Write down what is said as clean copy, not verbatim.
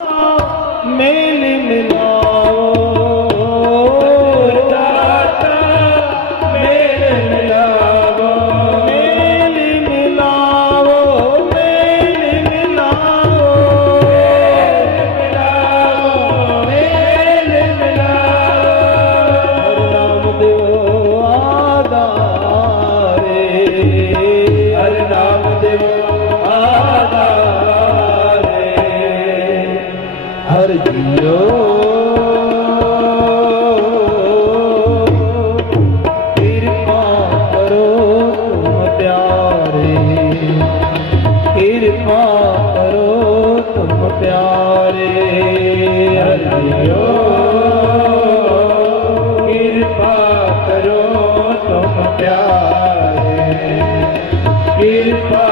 Mail मिलाओ दाता, mail मिलाओ, मेल मिलाओ, मेल मिलाओ, मेल मिलाओ। हर नाम देव आधारे, हर जियो कृपा करो तुम प्यारे, कृपा करो तुम प्यारे, हर जियो कृपा करो तुम प्यारे, कृपा